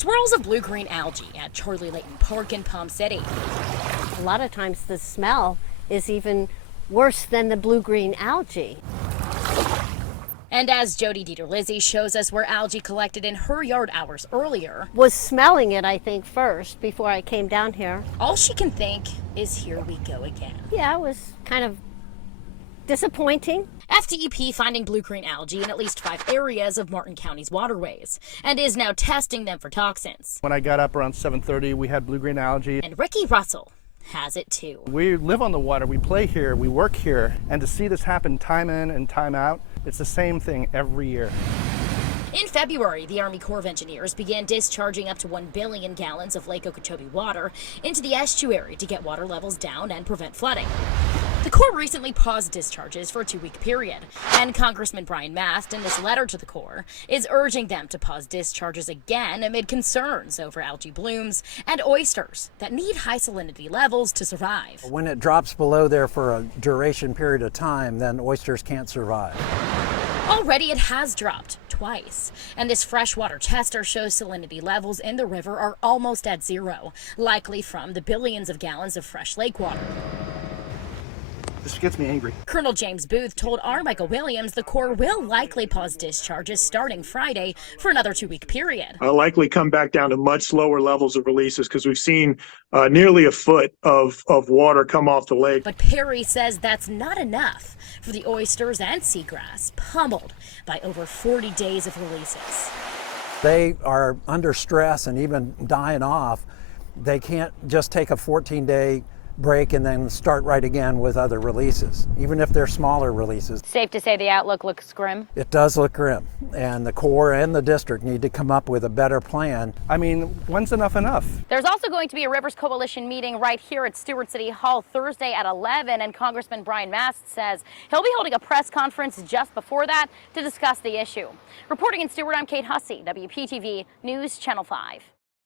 Swirls of blue-green algae at Charlie Layton Park in Palm City. A lot of times the smell is even worse than the blue-green algae. And as Jody Dieter-Lizzie shows us where algae collected in her yard hours earlier, Was smelling it, I think, first before I came down here. all she can think is here we go again. Yeah, it was kind of disappointing. FDEP finding blue-green algae in at least 5 areas of Martin County's waterways and is now testing them for toxins. When I got up around 7:30, we had blue-green algae. And Ricky Russell has it too. We live on the water, we play here, we work here, and to see this happen time in and time out, it's the same thing every year. In February, the Army Corps of Engineers began discharging up to 1 billion gallons of Lake Okeechobee water into the estuary to get water levels down and prevent flooding. The Corps recently paused discharges for a 2-week period, and Congressman Mast, in this letter to the Corps, is urging them to pause discharges again amid concerns over algae blooms and oysters that need high salinity levels to survive. When it drops below there for a duration period of time, then oysters can't survive. Already it has dropped twice, and this freshwater tester shows salinity levels in the river are almost at zero, likely from the billions of gallons of fresh lake water. This gets me angry. Colonel James Booth told R. Michael Williams the Corps will likely pause discharges starting Friday for another 2-week period. I'll likely come back down to much lower levels of releases because we've seen nearly a foot of water come off the lake. But Perry says that's not enough for the oysters and seagrass pummeled by over 40 days of releases. They are under stress and even dying off. They can't just take a 14-day break and then start right again with other releases, even if they're smaller releases. Safe to say the outlook looks grim? It does look grim, and the Corps and the district need to come up with a better plan. I mean, when's enough enough? There's also going to be a Rivers Coalition meeting right here at Stewart City Hall Thursday at 11, and Congressman Mast says he'll be holding a press conference just before that to discuss the issue. Reporting in Stewart, I'm Kate Hussey, WPTV News Channel 5.